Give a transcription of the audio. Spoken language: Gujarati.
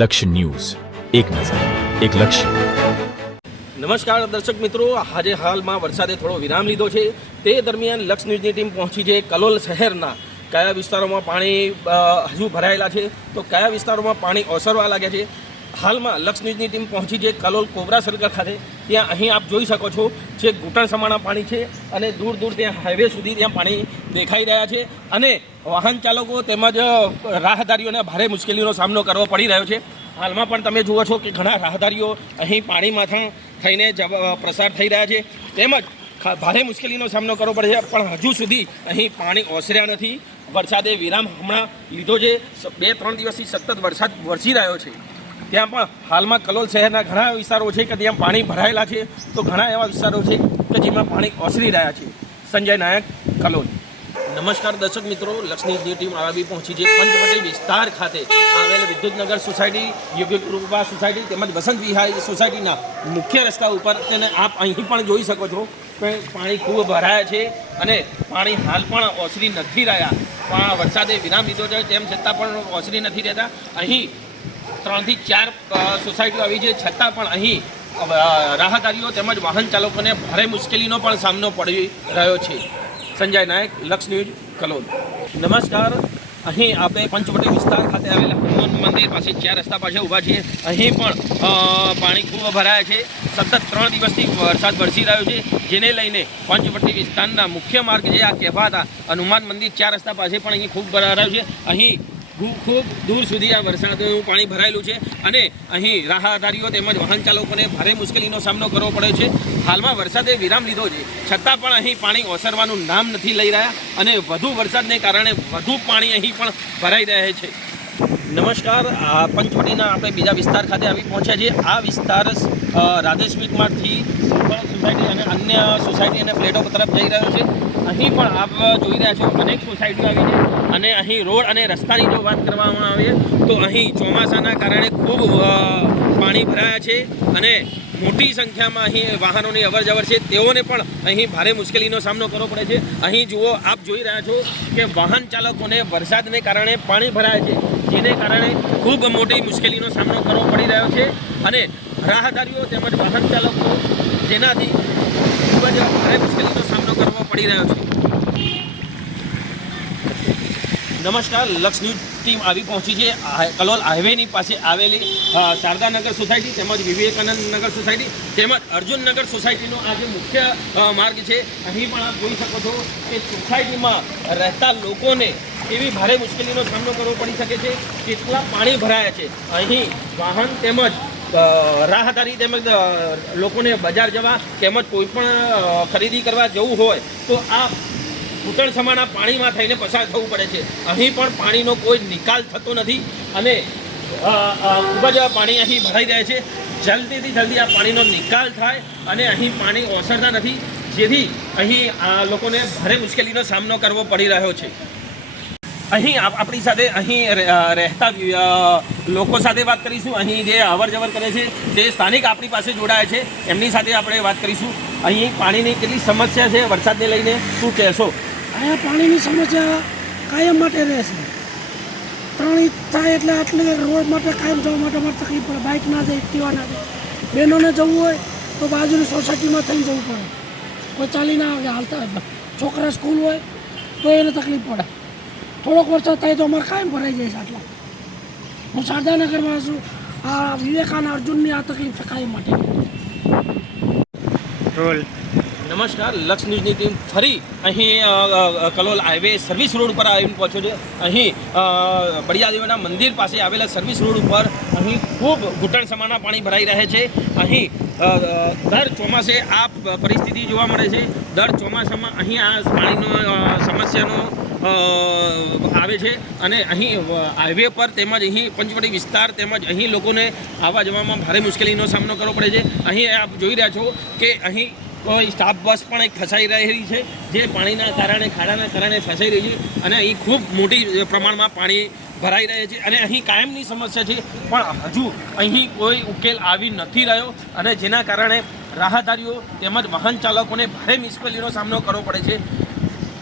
લક્ષ્ય ન્યૂઝ. એક નજર, એક લક્ષ્ય. નમસ્કાર દર્શક મિત્રો, આજે હાલમાં વરસાદે થોડો વિરામ લીધો છે. તે દરમિયાન લક્ષ ન્યૂઝની ટીમ પહોંચી છે કલોલ શહેરના. કયા વિસ્તારોમાં પાણી હજુ ભરાયેલા છે? તો કયા વિસ્તારોમાં પાણી ઓસરવા લાગ્યા છે? હાલમાં લક્ષ ન્યૂઝની ટીમ પહોંચી છે કલોલ કોબરા સર્કલ ખાતે. ત્યાં અહીં આપ જોઈ શકો છો જે ઘૂંટણ સમાણા પાણી છે અને દૂર દૂર ત્યાં હાઈવે સુધી ત્યાં પાણી દેખાઈ રહ્યા છે અને વાહન ચાલકો તેમજ રાહદારીઓને ભારે મુશ્કેલીનો સામનો કરવો પડી રહ્યો છે. હાલમાં પણ તમે જુઓ છો કે ઘણા રાહદારીઓ અહીં પાણી માથા થઈને પ્રસાર થઈ રહ્યા છે. તેમજ ભારે મુશ્કેલીનો સામનો કરવો પડે છે. પણ હજુ સુધી અહીં પાણી ઓસર્યા નથી. વરસાદે વિરામ હમણાં લીધો છે. બે, ત્રણ દિવસથી સતત વરસાદ વરસી રહ્યો છે. ત્યાં પણ હાલમાં કલોલ શહેરના ઘણા વિસ્તારો છે કે ત્યાં પાણી ભરાયેલા છે. તો ઘણા એવા વિસ્તારો છે કે જેમાં પાણી ઓસરી રહ્યા છે. સંજય નાયક, કલોલ. નમસ્કાર દર્શક મિત્રો, લક્ષ્મીની ટીમ આવી પહોંચી છે. પંચવટી વિસ્તાર ખાતે આવેલ વિદ્યુતનગર સોસાયટી, યોગ્ય કૃપા સોસાયટી તેમજ વસંત વિહાર સોસાયટીના મુખ્ય રસ્તા ઉપર તેને આપ અહીં પણ જોઈ શકો છો કે પાણી ખૂબ ભરાયા છે અને પાણી હાલ પણ ઓસરી નથી રહ્યા. પણ વરસાદે વિરામ લીધો છે, તેમ છતાં પણ ઓસરી નથી રહેતા. અહીં ત્રણથી ચાર સોસાયટીઓ આવી છે, છતાં પણ અહીં રાહદારીઓ તેમજ વાહન ચાલકોને ભારે મુશ્કેલીનો પણ સામનો પડી રહ્યો છે. સંજય નાયક, લક્ષ ન્યૂઝ, કલોલ. નમસ્કાર. અહીં આપણે પંચવટી વિસ્તાર ખાતે આવેલા હનુમાન મંદિર પાસે ચાર રસ્તા પાસે ઊભા છીએ. અહીં પણ પાણી ખૂબ ભરાયા છે. સતત ત્રણ દિવસથી વરસાદ વરસી રહ્યો છે, જેને લઈને પંચવટી વિસ્તારના મુખ્ય માર્ગ જે આ કહેવાતા હનુમાન મંદિર ચાર રસ્તા પાસે પણ અહીં ખૂબ ભરાયું છે. અહીં ખૂબ દૂર સુધી આ વરસાદનું પાણી ભરાયેલું છે અને અહીં રાહદારીઓ તેમજ વાહન ચાલકોને ભારે મુશ્કેલીનો સામનો કરવો પડે છે. હાલમાં વરસાદે વિરામ લીધો છે. છતાં પણ અહીં પાણી ઓસરવાનું નામ નથી લઈ રહ્યા અને વધુ વરસાદને કારણે વધુ પાણી અહીં પણ ભરાઈ રહે છે. નમસ્કાર પંચવટીના આપણે બીજા વિસ્તાર ખાતે આવી પહોંચ્યા છીએ. આ વિસ્તાર અ, રાધે સોસાયટી અન્ય સોસાયટી અને ફ્લેટો તરફ જઈ રહ્યો છે. અહીં પણ આપ જોઈ રહ્યા છો અનેક સોસાયટીઓ આવી છે. અને અહીં રોડ અને રસ્તાની જો વાત કરવામાં આવે તો અહીં ચોમાસાના કારણે ખૂબ પાણી ભરાયા છે અને મોટી સંખ્યામાં અહીં વાહનોની અવર જવર છે. તેઓને પણ અહીં ભારે મુશ્કેલીનો સામનો કરવો પડે છે. અહીં જુઓ, આપ જોઈ રહ્યા છો કે વાહન ચાલકોને વરસાદને કારણે પાણી ભરાય છે, જેને કારણે ખૂબ મોટી મુશ્કેલીનો સામનો કરવો પડી રહ્યો છે. અને રાહદારીઓ તેમજ વાહન ચાલકો જેનાથી ખૂબ જ ભારે મુશ્કેલીનો સામનો કરવો પડી રહ્યો છે. નમસ્કાર, લક્ષ ન્યૂઝ ટીમ આવી પહોંચી છે. કલોલ હાઈવેની પાસે આવેલી શારદાનગર સોસાયટી તેમજ વિવેકાનંદ નગર સોસાયટી તેમજ અર્જુનનગર સોસાયટીનો આ જે મુખ્ય માર્ગ છે, અહીં પણ આપ જોઈ શકો છો કે સોસાયટીમાં રહેતા લોકોને એવી ભારે મુશ્કેલીનો સામનો કરવો પડી શકે છે. કેટલા પાણી ભરાયા છે. અહીં વાહન તેમજ રાહદારી તેમજ લોકોને બજાર જવા તેમજ કોઈ પણ ખરીદી કરવા જવું હોય તો આ ઘૂંટણ સમાના પાણીમાં થઈને પસાર થવું પડે છે. અહીં પણ પાણીનો કોઈ નિકાલ થતો નથી અને ખૂબ જ પાણી અહીં ભરાઈ જાય છે. જલ્દીથી જલ્દી આ પાણીનો નિકાલ થાય અને અહીં પાણી ઓસરતા નથી. જેથી અહીં આ લોકોને ભારે મુશ્કેલીનો સામનો કરવો પડી રહ્યો છે. અહીં આપણી સાથે અહીં રહેતા લોકો સાથે વાત કરીશું. અહીં જે અવર જવર કરે છે, તે સ્થાનિક આપણી પાસે જોડાયા છે. એમની સાથે આપણે વાત કરીશું. અહીં પાણીની કેટલી સમસ્યા છે વરસાદને લઈને, શું કહેશો? અહીંયા પાણીની સમસ્યા કાયમ માટે રહેશે ત્રણ થાય એટલે આટલે રોડ માટે કાયમ જવા માટે અમારે તકલીફ પડે. બાઇક ના જાય, એક્ટિવા ના જાય. બહેનોને જવું હોય તો બાજુની સોસાયટીમાં થઈને જવું પડે. કોઈ ચાલી ના આવે, હાલતા છોકરા સ્કૂલ હોય તો એને તકલીફ પડે. થોડોક વરસાદ થાય તો અમારે કાયમ ભરાઈ જાય છે આટલા. હું શારદાનગરમાં છું આ વિવેકાન અર્જુનની આ તકલીફ છે કાયમ માટે? નમસ્કાર લક્ષ ન્યૂઝની ટીમ ફરી અહીં કલોલ હાઈવે સર્વિસ રોડ ઉપર આવીને પહોંચ્યો છે. અહીં અ, મંદિર પાસે આવેલા સર્વિસ રોડ ઉપર અહીં ખૂબ ઘૂંટણ સમાના પાણી ભરાઈ રહે છે. અહીં દર ચોમાસે આ પરિસ્થિતિ જોવા મળે છે. દર ચોમાસામાં અહીં આ પાણીનો સમસ્યાનો આવે છે અને અહીં હાઈવે પર તેમજ અહીં પંચવટી વિસ્તાર તેમજ અહીં લોકોને આવવા જવામાં ભારે મુશ્કેલીનો સામનો કરવો પડે છે. અહીં આપ જોઈ રહ્યા છો કે અહીં કોઈ સ્ટાફ બસ પણ એક ફસાઈ રહી છે, જે પાણીના કારણે, ખાડાના કારણે ફસાઈ રહી છે અને અહીં ખૂબ મોટી પ્રમાણમાં પાણી ભરાઈ રહે છે અને અહીં કાયમની સમસ્યા છે. પણ હજુ અહીં કોઈ ઉકેલ આવી નથી રહ્યો અને જેના કારણે રાહદારીઓ તેમજ વાહન ચાલકોને ભારે મુશ્કેલીનો સામનો કરવો પડે છે.